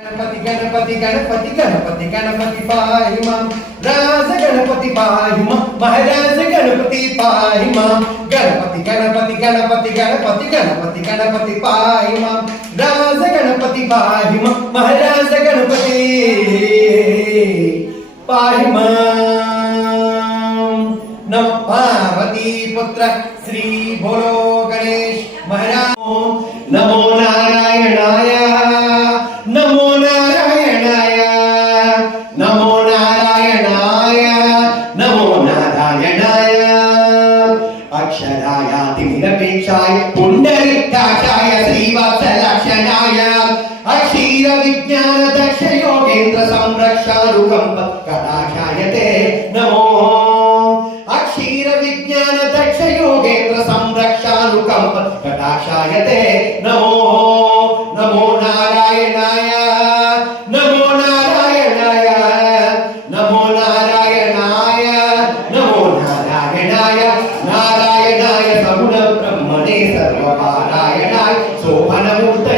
गणपति गणपति गणपति गणपति गणपति पाहि मां राज गणपति पाहि मां महाराज गणपति पाहि मां गणपति गणपति गणपति गणपति गणपति गणपति पाहि मां राज गणपति पाहि मां महाराज गणपति पाहि मां नमः पार्वती पुत्र श्री बोलो गणेश महाराज नमो नारायणाय नमो नारायणाय नमो नारायणाय नमो नारायणाय अक्षरायातिनिरपेक्षाय पुण्डरीकाक्षाय श्रीवत्सलक्षणाय अक्षीर विज्ञान दक्ष योगेन्द्र संरक्षानुकंप कटाक्षाय ते नमो अक्षीर विज्ञान दक्ष योगेन्द्र संरक्षानुकंप कटाक्षाय ते नमो नमो नारायणाय नमो नारायणाय नमो नारायणाय नमो नारायणाय नारायणाय सगुण ब्रह्मणे सर्वपारायणाय शोभनमूर्त